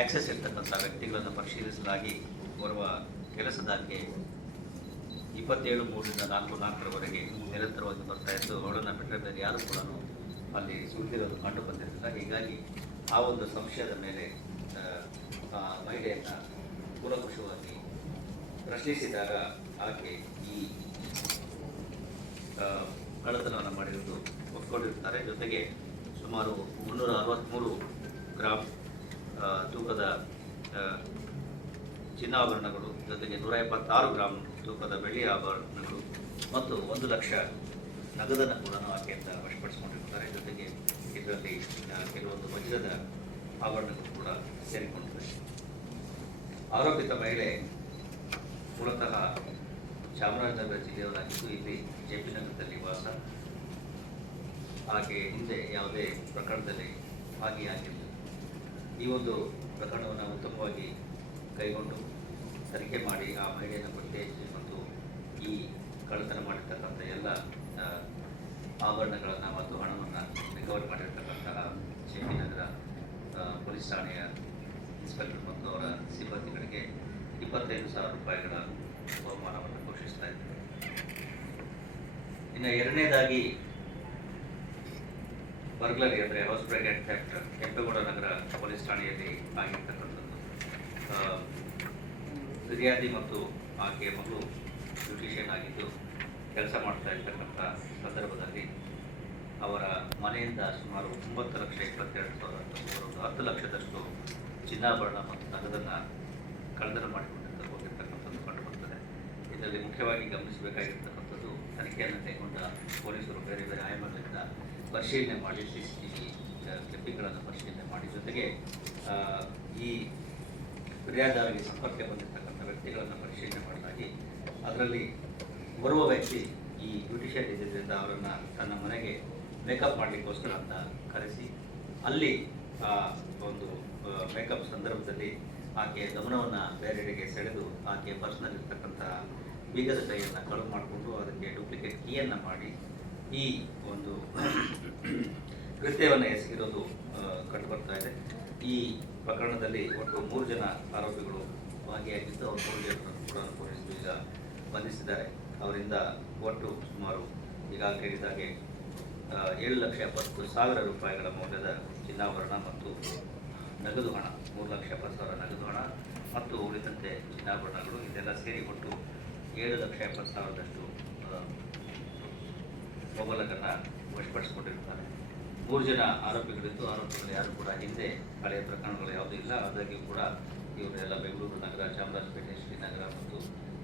Access ಇರ್ತಕ್ಕಂಥ ವ್ಯಕ್ತಿಗಳನ್ನು ಪರಿಶೀಲಿಸಲಾಗಿ ಬರುವ ಕೆಲಸದಾಕೆ 27/3 4/4 ನಿರಂತರವಾಗಿ ಬರ್ತಾ ಇದ್ದು ಅವಳನ್ನು ಬಿಟ್ಟರೆ ಬೇರೆ ಯಾರು ಕೂಡ ಅಲ್ಲಿ ಸುಳಿದಿರೋದು ಕಂಡು ಬಂದಿರಲಿಲ್ಲ. ಹೀಗಾಗಿ ಆ ಒಂದು ಸಂಶಯದ ಮೇಲೆ ಮಹಿಳೆಯನ್ನು ಕೂಲಂಕುಷವಾಗಿ ಪ್ರಶ್ನಿಸಿದಾಗ ಆಕೆ ಈ ಕಳ್ಳತನವನ್ನು ಮಾಡಿರುವುದು ಒಪ್ಪಿಕೊಂಡಿರ್ತಾರೆ. ಜೊತೆಗೆ ಸುಮಾರು 363 ಗ್ರಾಂ ತೂಕದ ಚಿನ್ನಾಭರಣಗಳು, ಜೊತೆಗೆ 176 ಗ್ರಾಂ ತೂಕದ ಬೆಳ್ಳಿ ಆಭರಣಗಳು ಮತ್ತು 1 ಲಕ್ಷ ನಗದನ್ನು ಕೂಡ ಆಕೆಯಿಂದ ವಶಪಡಿಸಿಕೊಂಡಿರ್ತಾರೆ. ಜೊತೆಗೆ ಇದರಲ್ಲಿ ಕೆಲವೊಂದು ವಜ್ರದ ಆಭರಣಗಳು ಕೂಡ ಸೇರಿಕೊಂಡಿವೆ. ಆರೋಪಿತ ಮಹಿಳೆ ಮೂಲತಃ ಚಾಮರಾಜನಗರ ಜಿಲ್ಲೆಯವರಾಗಿದ್ದು ಇಲ್ಲಿ ಜೆಪಿ ನಗರದಲ್ಲಿ ವಾಸ. ಹಾಗೆ ಹಿಂದೆ ಯಾವುದೇ ಪ್ರಕರಣದಲ್ಲಿ ಭಾಗಿಯಾಗಿಲ್ಲ. ಈ ಒಂದು ಪ್ರಕರಣವನ್ನು ಉತ್ತಮವಾಗಿ ಕೈಗೊಂಡು ತನಿಖೆ ಮಾಡಿ ಆ ಮಹಿಳೆಯನ್ನು ಪತ್ತೆ ಹಚ್ಚಿ ಮತ್ತು ಈ ಕಳ್ಳತನ ಮಾಡಿರ್ತಕ್ಕಂಥ ಎಲ್ಲ ಆಭರಣಗಳನ್ನು ಮತ್ತು ಹಣವನ್ನು ರಿಕವರ್ ಮಾಡಿರ್ತಕ್ಕಂತಹ ಜೆಪಿ ನಗರ ಪೊಲೀಸ್ ಠಾಣೆಯ ಇನ್ಸ್ಪೆಕ್ಟರ್ ಮತ್ತು ಅವರ ಸಿಬ್ಬಂದಿಗಳಿಗೆ 25,000 ರೂಪಾಯಿಗಳ ಬಹುಮಾನವನ್ನು ಘೋಷಿಸ್ತಾ ಇದ್ದಾರೆ. ಇನ್ನು ಎರಡನೇದಾಗಿ ಬರ್ಗ್ಲರಿ ಅಂದರೆ house break and theft Kempegowda Nagar police ಠಾಣೆಯಲ್ಲಿ ಆಗಿರ್ತಕ್ಕಂಥದ್ದು. ಫಿರ್ಯಾದಿ ಮತ್ತು ಆಕೆಯ ಮಗಳು ಬ್ಯೂಟಿಷಿಯನ್ ಆಗಿದ್ದು ಕೆಲಸ ಮಾಡ್ತಾ ಇರ್ತಕ್ಕಂಥ ಸಂದರ್ಭದಲ್ಲಿ ಅವರ ಮನೆಯಿಂದ ಸುಮಾರು 9,22,000 10 ಲಕ್ಷದಷ್ಟು ಚಿನ್ನಾಭರಣ ಮತ್ತು ನಗದನ್ನು ಕಳ್ಳತನ ಹೋಗಿರ್ತಕ್ಕಂಥದ್ದು ಕಂಡುಬರುತ್ತದೆ. ಇದರಲ್ಲಿ ಮುಖ್ಯವಾಗಿ ಗಮನಿಸಬೇಕಾಗಿರ್ತಕ್ಕಂಥದ್ದು ತನಿಖೆಯನ್ನು ಕೈಗೊಂಡ ಪೊಲೀಸರು ಬೇರೆ ಬೇರೆ ಆಯಾಮಗಳಿಂದ ಪರಿಶೀಲನೆ ಮಾಡಿ CCTV ಕ್ಲಿಪ್ಪಿಂಗ್ಗಳನ್ನು ಪರಿಶೀಲನೆ ಮಾಡಿ, ಜೊತೆಗೆ ಈ ಫಿರ್ಯಾದಿದಾರರಿಗೆ ಸಂಪರ್ಕ ಬಂದಿರತಕ್ಕಂಥ ವ್ಯಕ್ತಿಗಳನ್ನು ಪರಿಶೀಲನೆ ಮಾಡಲಾಗಿ ಅದರಲ್ಲಿ ಬರುವ ವ್ಯಕ್ತಿ ಈ ಬ್ಯೂಟಿಷಿಯನ್ ಇದ್ದಿದ್ದರಿಂದ ಅವರನ್ನು ತನ್ನ ಮನೆಗೆ ಮೇಕಪ್ ಮಾಡಲಿಕ್ಕೋಸ್ಕರ ಅಂತ ಕರೆಸಿ ಅಲ್ಲಿ ಆ ಒಂದು ಮೇಕಪ್ ಸಂದರ್ಭದಲ್ಲಿ ಆಕೆಯ ಗಮನವನ್ನು ಬೇರೆಡೆಗೆ ಸೆಳೆದು ಆಕೆಯ ಪರ್ಸ್ನಲ್ಲಿರ್ತಕ್ಕಂಥ ಬೀಗದ ಕೈಯನ್ನು ಕಳುವು ಮಾಡಿಕೊಂಡು ಅದಕ್ಕೆ ಡೂಪ್ಲಿಕೇಟ್ ಕೀಯನ್ನು ಮಾಡಿ ಈ ಒಂದು ಕೃತ್ಯವನ್ನು ಎಸಗಿರೋದು ಕಂಡುಬರ್ತಾ ಇದೆ. ಈ ಪ್ರಕರಣದಲ್ಲಿ ಒಟ್ಟು 3 ಜನ ಆರೋಪಿಗಳು ಭಾಗಿಯಾಗಿದ್ದು ಅವರು 3 ಜನರನ್ನು ಕೂಡ ಪೊಲೀಸರು ಈಗ ಬಂಧಿಸಿದ್ದಾರೆ. ಅವರಿಂದ ಒಟ್ಟು ಸುಮಾರು ಈಗಾಗಲೇ ಹೇಳಿದಾಗೆ 7,70,000 ರೂಪಾಯಿಗಳ ಮೌಲ್ಯದ ಚಿನ್ನಾಭರಣ ಮತ್ತು ನಗದು ಹಣ 3,70,000 ನಗದು ಹಣ ಮತ್ತು ಉಳಿದಂತೆ ಚಿನ್ನಾಭರಣಗಳು ಇದೆಲ್ಲ ಸೇರಿ ಒಟ್ಟು 7,70,000ದಷ್ಟು ಮೊಬೈಲನ್ನು ವಶಪಡಿಸಿಕೊಂಡಿರುತ್ತಾರೆ. 3 ಜನ ಆರೋಪಿಗಳಿದ್ದು ಆರೋಪಿಗಳು ಯಾರು ಕೂಡ ಹಿಂದೆ ಹಳೆಯ ಪ್ರಕರಣಗಳು ಯಾವುದೂ ಇಲ್ಲ. ಆದಾಗ್ಯೂ ಕೂಡ ಇವರೆಲ್ಲ ಬೆಂಗಳೂರು ನಗರ, ಚಾಮರಾಜಪೇಟೆ, ಶ್ರೀನಗರ ಮತ್ತು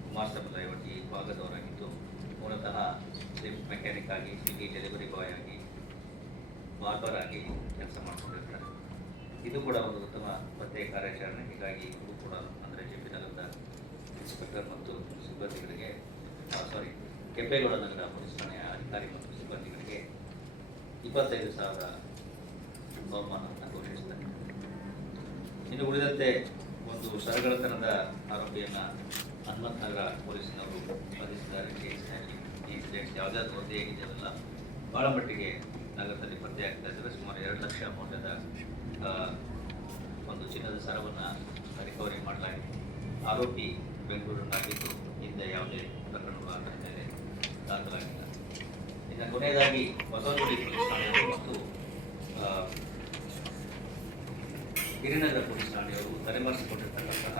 ಕುಮಾರಸ್ವಾಮಿ ಈ ಭಾಗದವರಾಗಿದ್ದು ಮೂಲತಃ ಲಿಫ್ಟ್ ಮೆಕ್ಯಾನಿಕ್ ಆಗಿ, ಸ್ವಿಗ್ಗಿ ಡೆಲಿವರಿ ಬಾಯ್ ಆಗಿ, ಬಾರ್ಬರ್ ಆಗಿ ಕೆಲಸ ಮಾಡಿಕೊಂಡಿರ್ತಾರೆ. ಇದು ಕೂಡ ಒಂದು ಉತ್ತಮ ಪತ್ತೆ ಕಾರ್ಯಾಚರಣೆ. ಹೀಗಾಗಿ ಇದು ಕೂಡ ಅಂದರೆ ಜೆಪಿ ನಗರದ ಇನ್ಸ್ಪೆಕ್ಟರ್ ಮತ್ತು ಸಿಬ್ಬಂದಿಗಳಿಗೆ ಕೆಂಪೇಗೌಡ ನಗರ ಪೊಲೀಸ್ ಠಾಣೆಯ ಅಧಿಕಾರಿ ಮತ್ತು ಸಿಬ್ಬಂದಿಗಳಿಗೆ 25,000 ಬಹುಮಾನವನ್ನು ಘೋಷಿಸಿದ್ದಾರೆ. ಇನ್ನು ಉಳಿದಂತೆ ಒಂದು ಸರಗಳ್ಳತನದ ಆರೋಪಿಯನ್ನು ಹನುಮಂತ ನಗರ ಪೊಲೀಸ್ನವರು ಬಂಧಿಸಿದ್ದಾರೆ. ಈ ಇನ್ಸಿಡೆಂಟ್ಸ್ ಯಾವುದಾದ್ರು ಒಂದೇ ಇದೆಯಲ್ಲ ಭಾಳ ಮಟ್ಟಿಗೆ ನಗರದಲ್ಲಿ ಪತ್ತೆಯಾಗ್ತಾ ಇದ್ದಾರೆ. ಸುಮಾರು 2 ಲಕ್ಷ ಮೌಲ್ಯದ ಒಂದು ಚಿನ್ನದ ಸರವನ್ನು ರಿಕವರಿ ಮಾಡಲಾಗಿದೆ. ಆರೋಪಿ ಬೆಂಗಳೂರಿನಾಗಿದ್ದು ಹಿಂದೆ ಯಾವುದೇ ಪ್ರಕರಣಗಳು ಆಗದ ಮೇಲೆ ದಾಖಲಾಗಿಲ್ಲ. ಇನ್ನು ಕೊನೆಯದಾಗಿ ಬಸವನಗುಡಿ ಪೊಲೀಸ್ ಠಾಣೆಯವರು ಮತ್ತು ಗಿರಿನಗರ ಪೊಲೀಸ್ ಠಾಣೆಯವರು ತಲೆಮರೆಸಿಕೊಂಡಿರ್ತಕ್ಕಂತಹ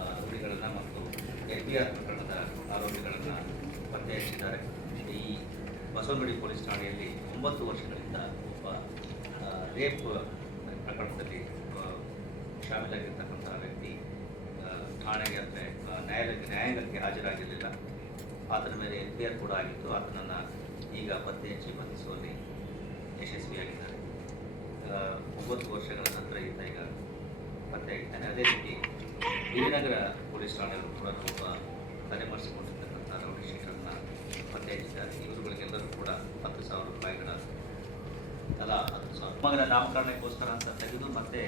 ಆರೋಪಿಗಳನ್ನು ಮತ್ತು FBR ಪ್ರಕರಣದ ಆರೋಪಿಗಳನ್ನು ಪತ್ತೆ ಹಚ್ಚಿದ್ದಾರೆ. ಈ ಬಸವನಗುಡಿ ಪೊಲೀಸ್ ಠಾಣೆಯಲ್ಲಿ 9 ವರ್ಷಗಳಿಂದ ಒಬ್ಬ ರೇಪ್ ಪ್ರಕರಣದಲ್ಲಿ ಶಾಮೀಲಾಗಿರ್ತಕ್ಕಂತಹ ವ್ಯಕ್ತಿ ಠಾಣೆಗೆ ಅಂದರೆ ನ್ಯಾಯಾಂಗಕ್ಕೆ ಹಾಜರಾಗಿರಲಿಲ್ಲ. ಆತನ ಮೇಲೆ FBR ಕೂಡ ಆಗಿತ್ತು. ಆತನನ್ನು ಈಗ ಪತ್ತೆ ಹಚ್ಚಿ ಬಂಧಿಸುವಲ್ಲಿ ಯಶಸ್ವಿಯಾಗಿದ್ದಾರೆ. 9 ವರ್ಷಗಳ ನಂತರ ಈತ ಈಗ ಪತ್ತೆಯಾಗಿದ್ದಾನೆ. ಅದೇ ರೀತಿ ಗಿರಿನಗರ ಪೊಲೀಸ್ ಠಾಣೆಯವರು ಕೂಡ ಒಬ್ಬ ತಲೆಮರೆಸಿಕೊಂಡಿರ್ತಕ್ಕಂಥ ರೌಡಿ ಶೀಟರನ್ನು ಪತ್ತೆ ಹಚ್ಚಿದ್ದಾರೆ. ಇವರುಗಳಿಗೆಲ್ಲರೂ ಕೂಡ 10,000 ರೂಪಾಯಿಗಳ ತಲಾ 10,000 ಮಗನ ನಾಮಕರಣಕ್ಕೋಸ್ಕರ ಅಂತ ತೆಗೆದು ಮತ್ತೆ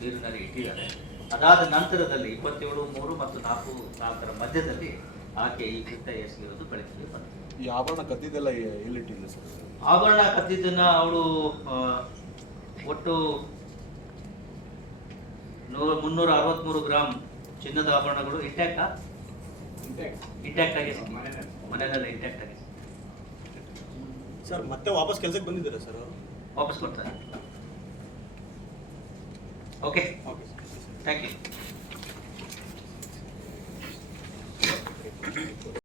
ನೀರಿನಲ್ಲಿ ಇಟ್ಟಿದ್ದಾರೆ. ಅದಾದ ನಂತರದಲ್ಲಿ 27/3 ಮತ್ತು 4/4 ಮಧ್ಯದಲ್ಲಿ ಆಕೆ ಈ ಕೃತ್ಯ ಎಸಗಿರೋದು ಬೆಳಕಿಗೆ ಬಂತು. ಈ ಆಭರಣ ಕದ್ದಿದ್ದೆಲ್ಲ ಎಲ್ಲಿಟ್ಟಿಲ್ಲ ಸರ್? ಆಭರಣ ಕದ್ದಿದ್ದನ್ನು ಅವಳು ಒಟ್ಟು 363 ಗ್ರಾಮ್ ಚಿನ್ನದ ಆಭರಣಗಳು ಇಂಟ್ಯಾಕ್ಟ್ ಆಗಿದೆ ಮನೆಯಲ್ಲ ಇಂಟ್ಯಾಕ್ಟ್ ಆಗಿದೆ ಸರ್ ಮತ್ತೆ ವಾಪಸ್ ಕೆಲಸಕ್ಕೆ ಬಂದಿದ್ದೀರಾ ಸರ್ ಅವರು? ವಾಪಸ್ ಕೊಡ್ತಾರೆ. Okay, okay sir. Thank you.